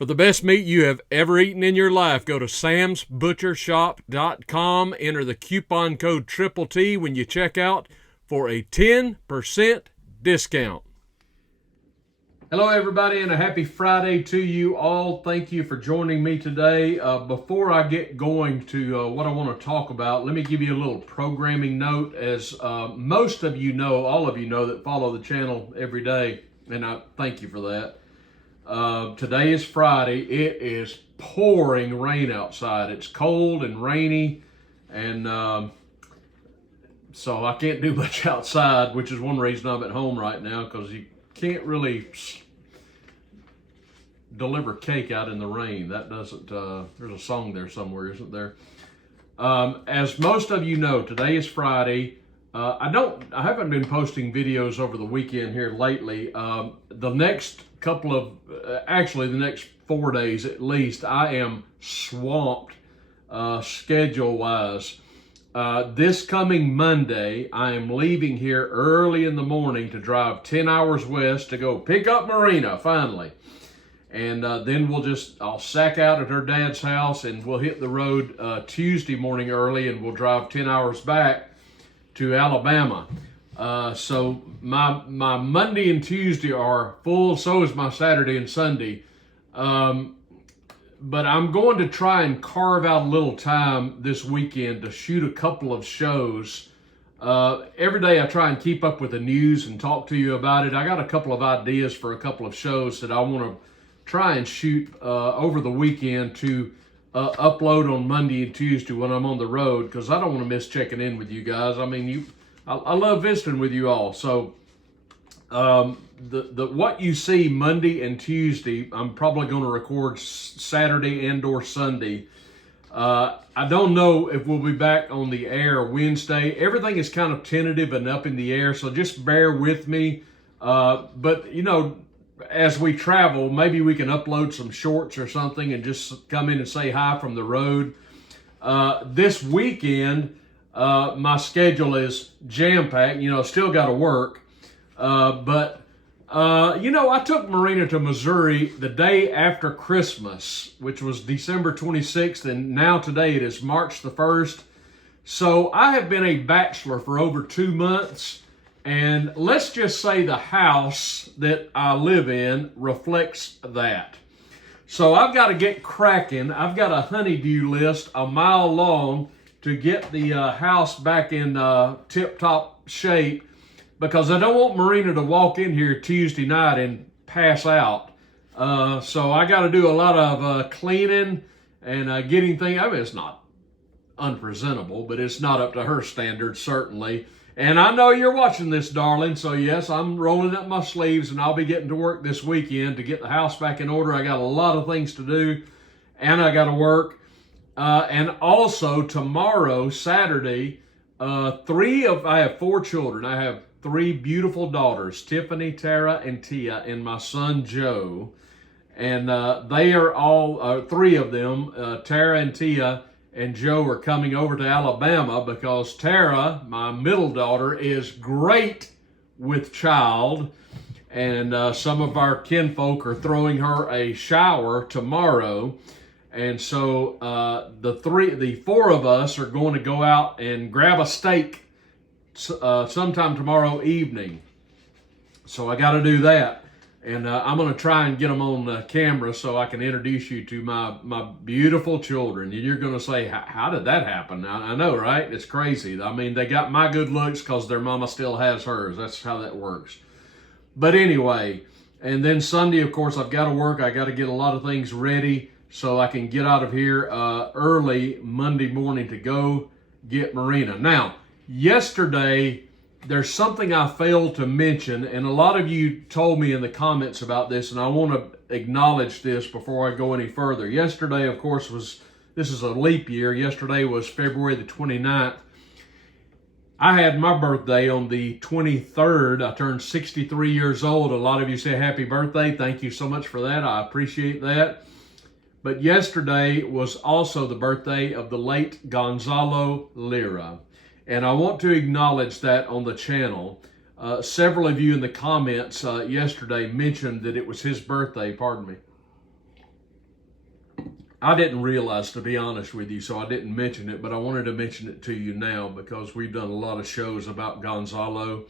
For the best meat you have ever eaten in your life, go to samsbutchershop.com. Enter the coupon code Triple T when you check out for a 10% discount. Hello, everybody, and a happy Friday to you all. Thank you for joining me today. Before I get going to what I want to talk about, let me give you a little programming note. As most of you know, all of you know that follow the channel every day, and I thank you for that. Today is Friday. It is pouring rain outside. It's cold and rainy, and so I can't do much outside, which is one reason I'm at home right now, because you can't really deliver cake out in the rain. That doesn't, there's a song there somewhere, isn't there? As most of you know, today is Friday. I haven't been posting videos over the weekend here lately. The next couple of, actually the next 4 days at least, I am swamped schedule-wise. This coming Monday, I am leaving here early in the morning to drive 10 hours west to go pick up Marina, finally. And then I'll sack out at her dad's house, and we'll hit the road Tuesday morning early, and we'll drive 10 hours back to Alabama. So my Monday and Tuesday are full, so is my Saturday and Sunday. But I'm going to try and carve out a little time this weekend to shoot a couple of shows. Every day I try and keep up with the news and talk to you about it. I got a couple of ideas for a couple of shows that I want to try and shoot over the weekend to upload on Monday and Tuesday when I'm on the road, because I don't want to miss checking in with you guys. I mean, I love visiting with you all. So what you see Monday and Tuesday, I'm probably going to record Saturday and or Sunday. I don't know if we'll be back on the air Wednesday. Everything is kind of tentative and up in the air, so just bear with me. But, you know, as we travel, maybe we can upload some shorts or something and just come in and say hi from the road. This weekend, my schedule is jam-packed. You know, still got to work. But you know, I took Marina to Missouri the day after Christmas, which was December 26th, and now today it is March the 1st. So I have been a bachelor for over 2 months, and let's just say the house that I live in reflects that. So I've got to get cracking. I've got a honeydew list a mile long to get the house back in tip-top shape, because I don't want Marina to walk in here Tuesday night and pass out. So I got to do a lot of cleaning and getting things. I mean, it's not unpresentable, but it's not up to her standards, certainly. And I know you're watching this, darling, so yes, I'm rolling up my sleeves, and I'll be getting to work this weekend to get the house back in order. I got a lot of things to do, and I got to work. And also tomorrow, Saturday, I have 4 children. I have 3 beautiful daughters, Tiffany, Tara, and Tia, and my son, Joe. And they are all, 3 of them, Tara and Tia and Joe, are coming over to Alabama because Tara, my middle daughter, is great with child. And some of our kinfolk are throwing her a shower tomorrow. And so the 4 of us are going to go out and grab a steak sometime tomorrow evening. So I got to do that. And I'm going to try and get them on camera so I can introduce you to my beautiful children. And you're going to say, how did that happen? I know, right? It's crazy. I mean, they got my good looks because their mama still has hers. That's how that works. But anyway, and then Sunday, of course, I've got to work. I got to get a lot of things ready so I can get out of here early Monday morning to go get Marina. Now, yesterday, there's something I failed to mention, and a lot of you told me in the comments about this, and I want to acknowledge this before I go any further. Yesterday, of course, this is a leap year. Yesterday was February the 29th. I had my birthday on the 23rd. I turned 63 years old. A lot of you say happy birthday. Thank you so much for that. I appreciate that. But yesterday was also the birthday of the late Gonzalo Lira. And I want to acknowledge that on the channel. Several of you in the comments yesterday mentioned that it was his birthday, pardon me. I didn't realize, to be honest with you, so I didn't mention it, but I wanted to mention it to you now because we've done a lot of shows about Gonzalo.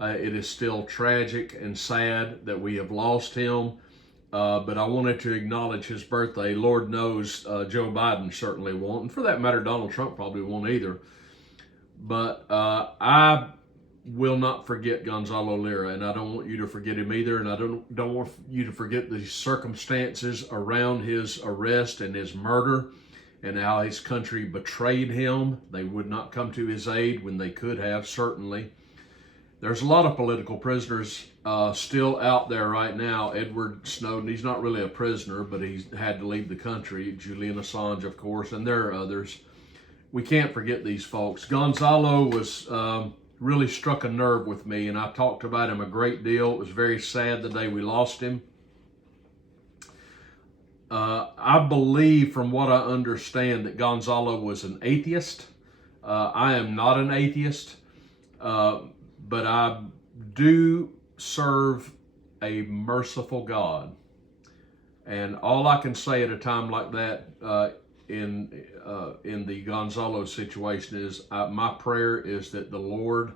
It is still tragic and sad that we have lost him, but I wanted to acknowledge his birthday. Lord knows Joe Biden certainly won't, and for that matter, Donald Trump probably won't either. But I will not forget Gonzalo Lira, and I don't want you to forget him either, and I don't want you to forget the circumstances around his arrest and his murder and how his country betrayed him. They would not come to his aid when they could have, certainly. There's a lot of political prisoners still out there right now. Edward Snowden, he's not really a prisoner, but he's had to leave the country. Julian Assange, of course, and there are others. We can't forget these folks. Gonzalo was really struck a nerve with me, and I talked about him a great deal. It was very sad the day we lost him. I believe, from what I understand, that Gonzalo was an atheist. I am not an atheist, but I do serve a merciful God. And all I can say at a time like that in the Gonzalo situation is my prayer is that the Lord,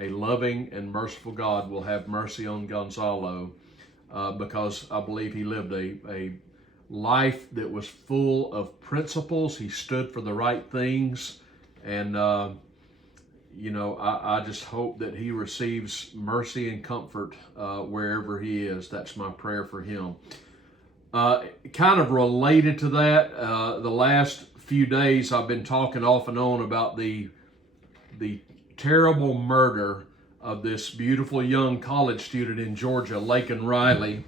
a loving and merciful God, will have mercy on Gonzalo because I believe he lived a life that was full of principles. He stood for the right things, and I just hope that he receives mercy and comfort wherever he is. That's my prayer for him. Kind of related to that, the last few days I've been talking off and on about the terrible murder of this beautiful young college student in Georgia, Laken Riley.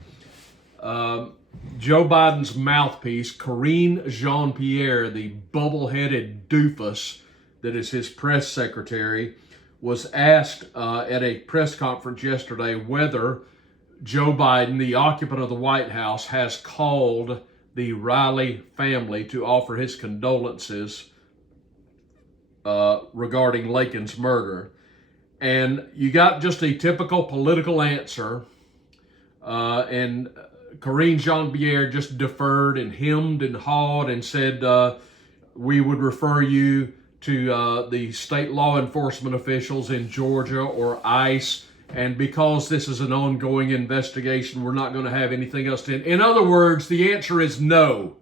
Joe Biden's mouthpiece, Karine Jean-Pierre, the bubble-headed doofus that is his press secretary, was asked at a press conference yesterday whether Joe Biden, the occupant of the White House, has called the Riley family to offer his condolences regarding Laken's murder. And you got just a typical political answer. And Karine Jean-Pierre just deferred and hemmed and hawed and said, we would refer you to the state law enforcement officials in Georgia or ICE. And because this is an ongoing investigation, we're not going to have anything else to. In other words, the answer is no.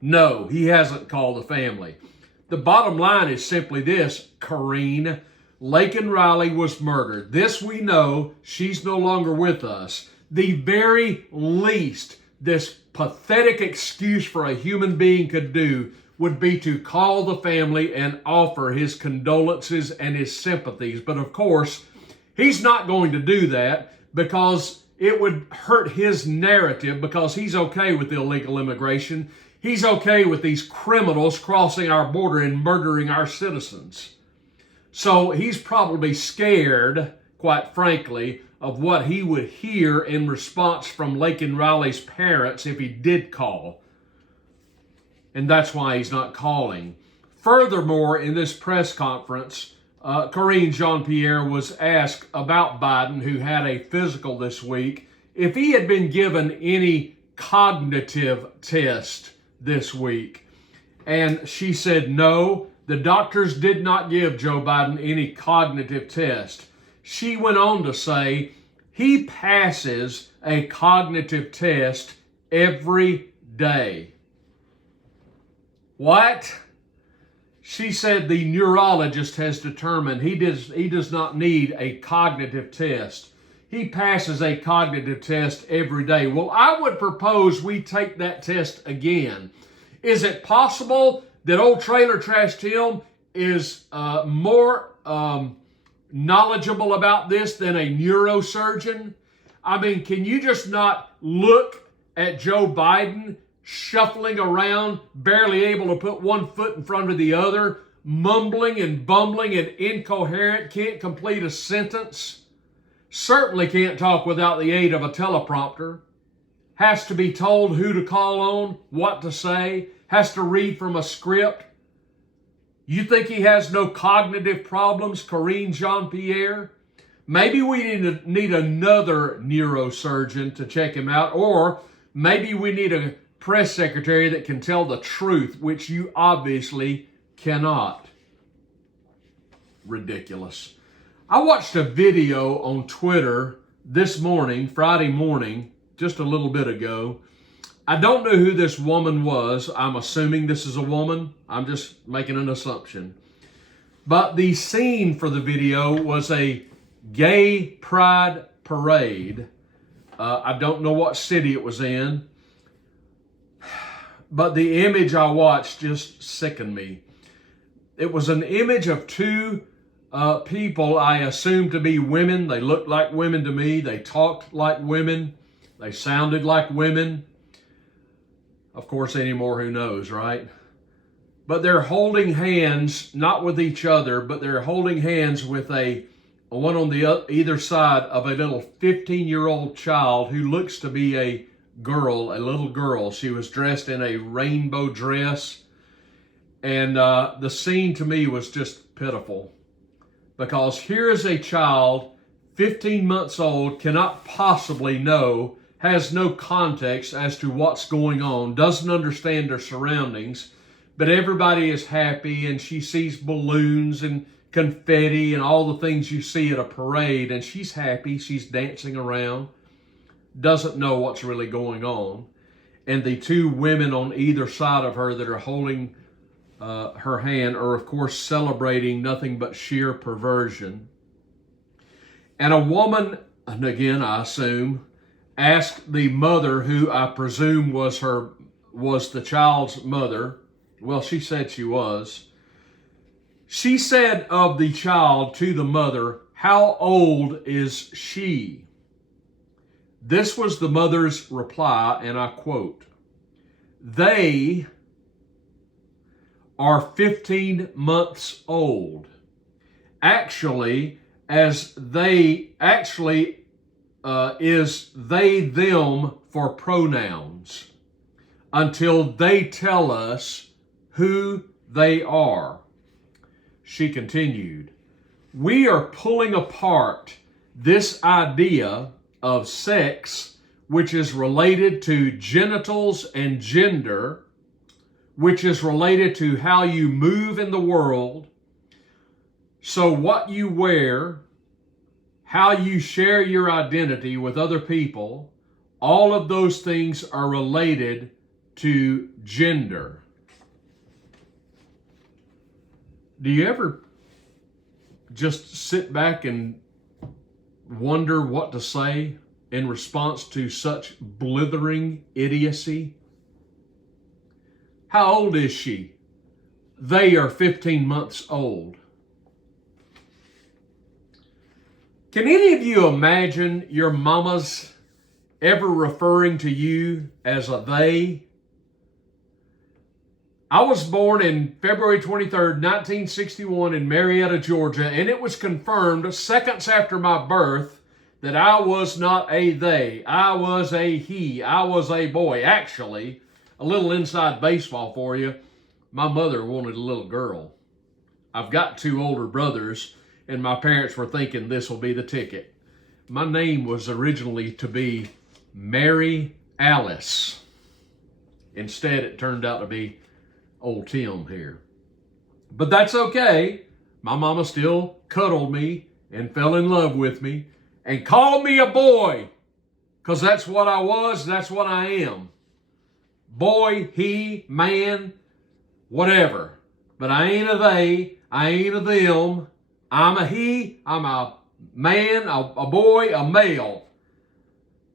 No, he hasn't called the family. The bottom line is simply this, Karine. Laken Riley was murdered. This we know. She's no longer with us. The very least this pathetic excuse for a human being could do would be to call the family and offer his condolences and his sympathies. But of course, he's not going to do that because it would hurt his narrative, because he's okay with illegal immigration. He's okay with these criminals crossing our border and murdering our citizens. So he's probably scared, quite frankly, of what he would hear in response from Laken Riley's parents if he did call. And that's why he's not calling. Furthermore, in this press conference, Karine Jean-Pierre was asked about Biden, who had a physical this week, if he had been given any cognitive test this week. And she said no, the doctors did not give Joe Biden any cognitive test. She went on to say he passes a cognitive test every day. What? She said the neurologist has determined he does not need a cognitive test. He passes a cognitive test every day. Well, I would propose we take that test again. Is it possible that old Trailer Trash Tim is more knowledgeable about this than a neurosurgeon? I mean, can you just not look at Joe Biden shuffling around, barely able to put one foot in front of the other, mumbling and bumbling and incoherent, can't complete a sentence, certainly can't talk without the aid of a teleprompter, has to be told who to call on, what to say, has to read from a script. You think he has no cognitive problems, Karine Jean-Pierre? Maybe we need another neurosurgeon to check him out, or maybe we need a press secretary that can tell the truth, which you obviously cannot. Ridiculous. I watched a video on Twitter this morning, Friday morning, just a little bit ago. I don't know who this woman was. I'm assuming this is a woman. I'm just making an assumption. But the scene for the video was a gay pride parade. I don't know what city it was in. But the image I watched just sickened me. It was an image of two people I assumed to be women. They looked like women to me. They talked like women. They sounded like women. Of course, anymore, who knows, right? But they're holding hands, not with each other, but they're holding hands with one on the either side of a little 15-year-old child who looks to be a girl, a little girl. She was dressed in a rainbow dress. And the scene to me was just pitiful. Because here is a child, 15 months old, cannot possibly know, has no context as to what's going on, doesn't understand her surroundings, but everybody is happy, and she sees balloons and confetti and all the things you see at a parade, and she's happy, she's dancing around, doesn't know what's really going on. And the two women on either side of her that are holding her hand are, of course, celebrating nothing but sheer perversion. And a woman, and again, I assume, asked the mother, who I presume was the child's mother. Well, she said she was. She said of the child to the mother, "How old is she?" This was the mother's reply, and I quote, "They are 15 months old. Actually, is they, them for pronouns until they tell us who they are." She continued, "We are pulling apart this idea of sex, which is related to genitals and gender, which is related to how you move in the world. So what you wear, how you share your identity with other people, all of those things are related to gender." Do you ever just sit back and wonder what to say in response to such blithering idiocy? How old is she? They are 15 months old. Can any of you imagine your mamas ever referring to you as a they? I was born in February 23rd, 1961 in Marietta, Georgia, and it was confirmed seconds after my birth that I was not a they. I was a he. I was a boy. Actually, a little inside baseball for you. My mother wanted a little girl. I've got two older brothers, and my parents were thinking this will be the ticket. My name was originally to be Mary Alice. Instead, it turned out to be old Tim here. But that's okay. My mama still cuddled me and fell in love with me and called me a boy, because that's what I was, that's what I am. Boy, he, man, whatever. But I ain't a they, I ain't a them. I'm a he, I'm a man, a boy, a male.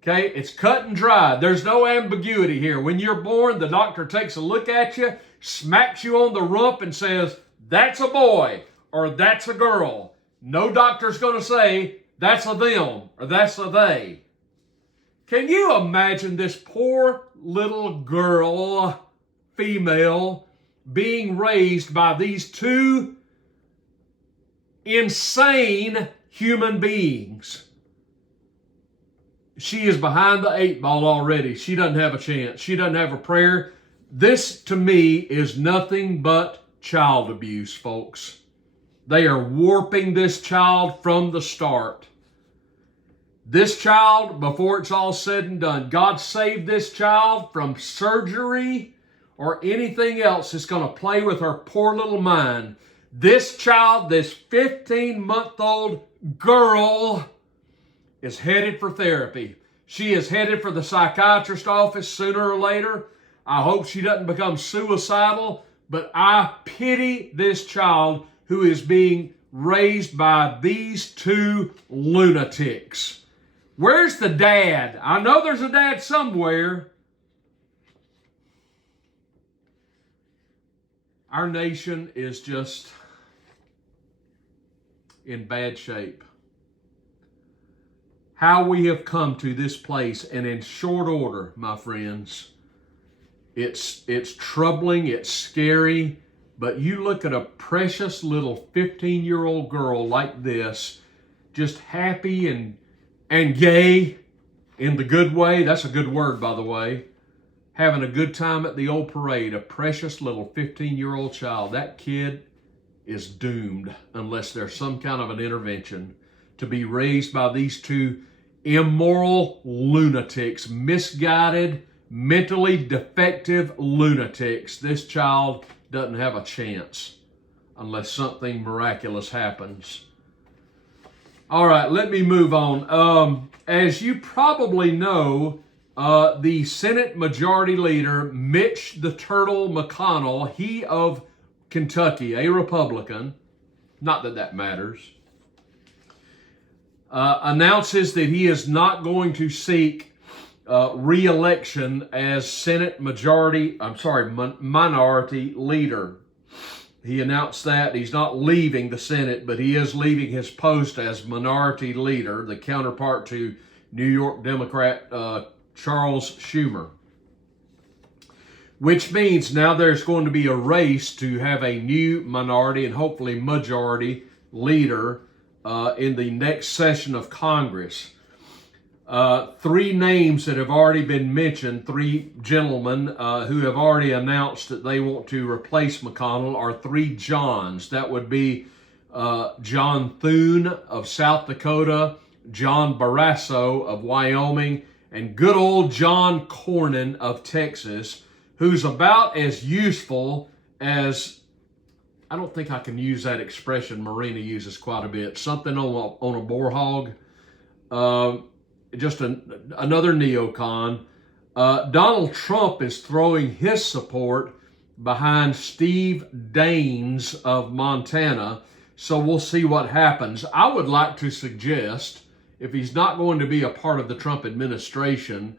Okay, it's cut and dry. There's no ambiguity here. When you're born, the doctor takes a look at you, smacks you on the rump and says, "That's a boy," or "That's a girl." No doctor's going to say, "That's a them," or "That's a they." Can you imagine this poor little girl, female, being raised by these two insane human beings? She is behind the 8 ball already. She doesn't have a chance. She doesn't have a prayer. This, to me, is nothing but child abuse, folks. They are warping this child from the start. This child, before it's all said and done, God save this child from surgery or anything else that's going to play with her poor little mind. This child, this 15-month-old girl, is headed for therapy. She is headed for the psychiatrist's office sooner or later. I hope she doesn't become suicidal, but I pity this child who is being raised by these two lunatics. Where's the dad? I know there's a dad somewhere. Our nation is just in bad shape. How we have come to this place, and in short order, my friends, it's troubling, it's scary, but you look at a precious little 15-year-old girl like this, just happy and gay in the good way. That's a good word, by the way. Having a good time at the old parade, a precious little 15-year-old child. That kid is doomed unless there's some kind of an intervention to be raised by these two immoral lunatics, misguided, mentally defective lunatics. This child doesn't have a chance unless something miraculous happens. All right, let me move on. As you probably know, the Senate Majority Leader, Mitch the Turtle McConnell, he of Kentucky, a Republican, not that that matters, announces that he is not going to seek re-election as Senate Minority Leader. He announced that he's not leaving the Senate, but he is leaving his post as Minority Leader, the counterpart to New York Democrat Charles Schumer. Which means now there's going to be a race to have a new minority and hopefully majority leader in the next session of Congress. Three names that have already been mentioned, three gentlemen who have already announced that they want to replace McConnell are three Johns. That would be John Thune of South Dakota, John Barrasso of Wyoming, and good old John Cornyn of Texas, who's about as useful as, I don't think I can use that expression Marina uses quite a bit, something on a boar hog. Just another neocon. Donald Trump is throwing his support behind Steve Daines of Montana, so we'll see what happens. I would like to suggest, if he's not going to be a part of the Trump administration,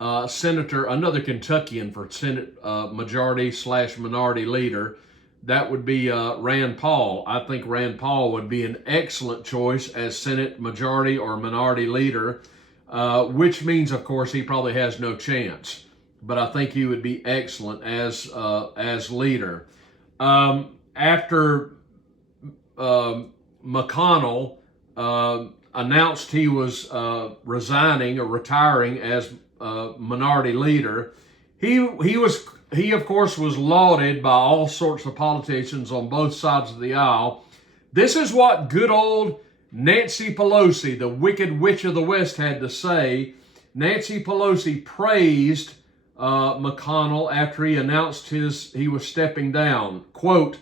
another Kentuckian for Senate Majority/Minority Leader, that would be Rand Paul. I think Rand Paul would be an excellent choice as Senate Majority or Minority Leader, which means, of course, he probably has no chance. But I think he would be excellent as leader. After McConnell announced he was resigning or retiring as minority leader, he of course was lauded by all sorts of politicians on both sides of the aisle. This is what good old Nancy Pelosi, the Wicked Witch of the West, had to say. Nancy Pelosi praised McConnell after he announced he was stepping down. Quote,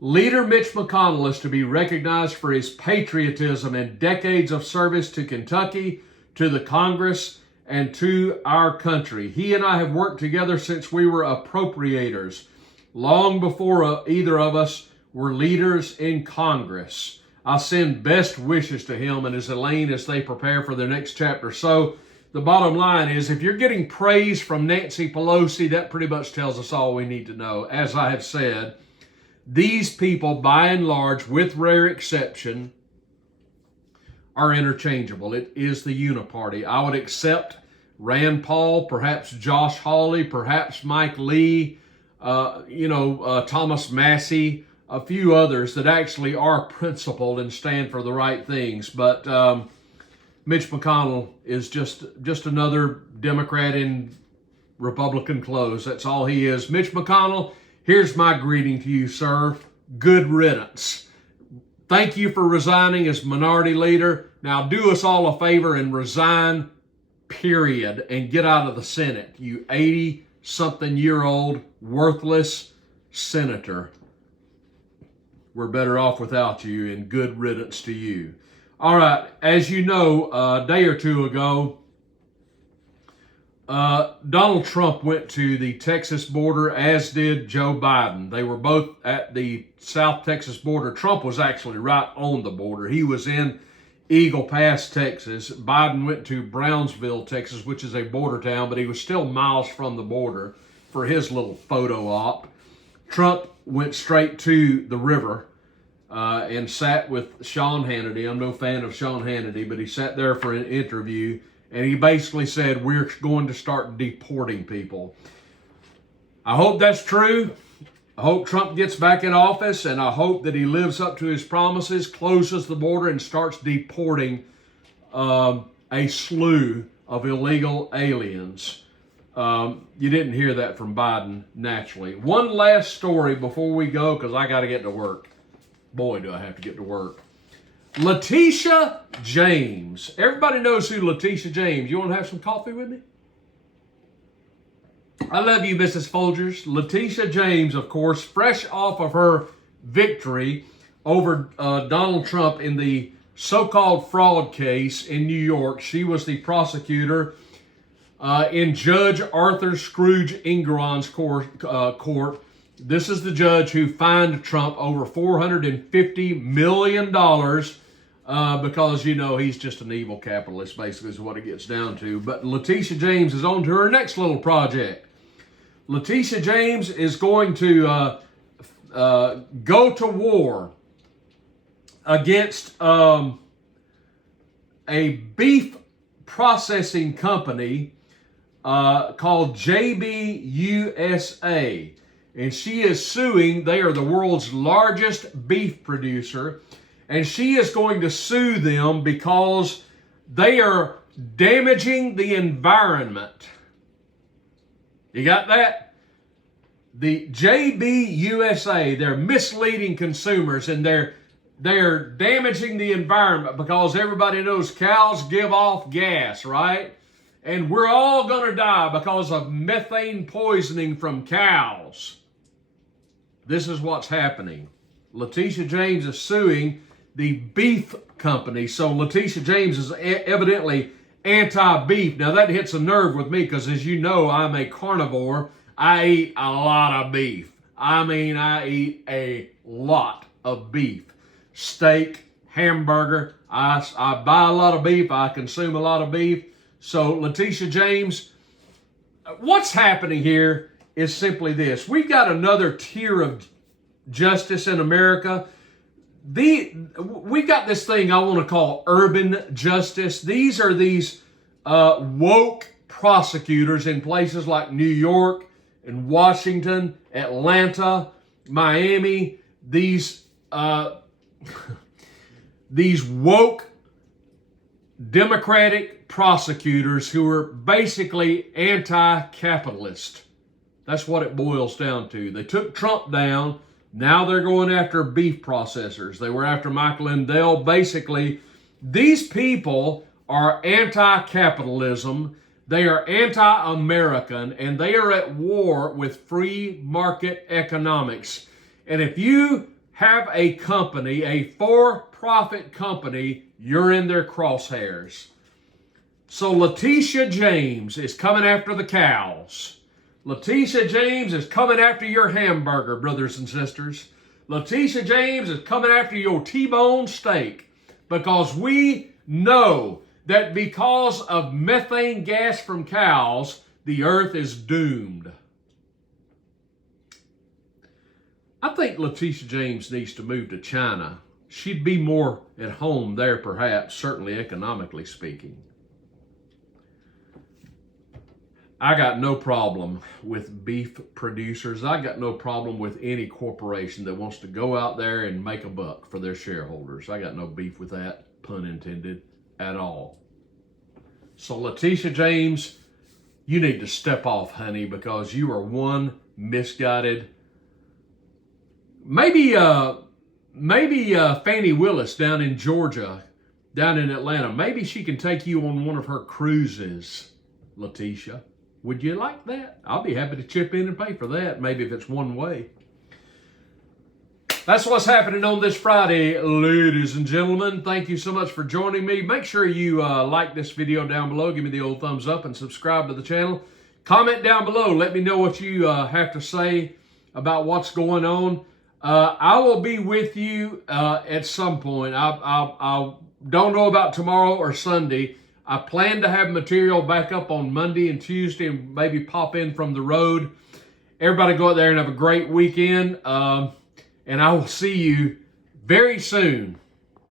"Leader Mitch McConnell is to be recognized for his patriotism and decades of service to Kentucky, to the Congress, and to our country. He and I have worked together since we were appropriators, long before either of us were leaders in Congress. I send best wishes to him and his Elaine as they prepare for their next chapter." So the bottom line is, if you're getting praise from Nancy Pelosi, that pretty much tells us all we need to know. As I have said, these people, by and large, with rare exception, are interchangeable. It is the uniparty. I would accept Rand Paul, perhaps Josh Hawley, perhaps Mike Lee, Thomas Massey, a few others that actually are principled and stand for the right things. But Mitch McConnell is just another Democrat in Republican clothes. That's all he is. Mitch McConnell, here's my greeting to you, sir. Good riddance. Thank you for resigning as minority leader. Now do us all a favor and resign, period, and get out of the Senate. You 80-something-year-old worthless senator. We're better off without you, and good riddance to you. All right, as you know, a day or two ago, Donald Trump went to the Texas border, as did Joe Biden. They were both at the South Texas border. Trump was actually right on the border. He was in Eagle Pass, Texas. Biden went to Brownsville, Texas, which is a border town, but he was still miles from the border for his little photo op. Trump went straight to the river and sat with Sean Hannity. I'm no fan of Sean Hannity, but he sat there for an interview, and he basically said, we're going to start deporting people. I hope that's true. I hope Trump gets back in office, and I hope that he lives up to his promises, closes the border, and starts deporting a slew of illegal aliens. You didn't hear that from Biden, naturally. One last story before we go, because I got to get to work. Boy, do I have to get to work. Letitia James. Everybody knows who Letitia James. You want to have some coffee with me? I love you, Mrs. Folgers. Letitia James, of course, fresh off of her victory over Donald Trump in the so-called fraud case in New York. She was the prosecutor in Judge Arthur Scrooge Ingran's court. This is the judge who fined Trump over $450 million because, you know, he's just an evil capitalist, basically, is what it gets down to. But Letitia James is on to her next little project. Letitia James is going to go to war against a beef processing company called JBUSA. And she is suing. They are the world's largest beef producer. And she is going to sue them because they are damaging the environment. You got that? The JBUSA, they're misleading consumers, and they're damaging the environment because everybody knows cows give off gas, right? And we're all going to die because of methane poisoning from cows. This is what's happening. Letitia James is suing the beef company. So Letitia James is evidently anti-beef. Now that hits a nerve with me because, as you know, I'm a carnivore. I eat a lot of beef. I mean, I eat a lot of beef. Steak, hamburger. I buy a lot of beef. I consume a lot of beef. So Letitia James, what's happening here is simply this. We've got another tier of justice in America. We've got this thing I want to call urban justice. These are these woke prosecutors in places like New York and Washington, Atlanta, Miami. These woke Democratic prosecutors who are basically anti-capitalist. That's what it boils down to. They took Trump down. Now they're going after beef processors. They were after Mike Lindell. Basically, these people are anti-capitalism. They are anti-American, and they are at war with free market economics. And if you have a company, a for-profit company, you're in their crosshairs. So Letitia James is coming after the cows. Letitia James is coming after your hamburger, brothers and sisters. Letitia James is coming after your T-bone steak, because we know that because of methane gas from cows, the earth is doomed. I think Letitia James needs to move to China. She'd be more at home there, perhaps, certainly economically speaking. I got no problem with beef producers. I got no problem with any corporation that wants to go out there and make a buck for their shareholders. I got no beef with that, pun intended, at all. So Letitia James, you need to step off, honey, because you are one misguided, maybe maybe Fannie Willis down in Georgia, down in Atlanta, maybe she can take you on one of her cruises, Letitia. Would you like that? I'll be happy to chip in and pay for that, maybe if it's one way. That's what's happening on this Friday, ladies and gentlemen. Thank you so much for joining me. Make sure you like this video down below. Give me the old thumbs up and subscribe to the channel. Comment down below. Let me know what you have to say about what's going on. I will be with you at some point. I don't know about tomorrow or Sunday. I plan to have material back up on Monday and Tuesday and maybe pop in from the road. Everybody go out there and have a great weekend. And I will see you very soon.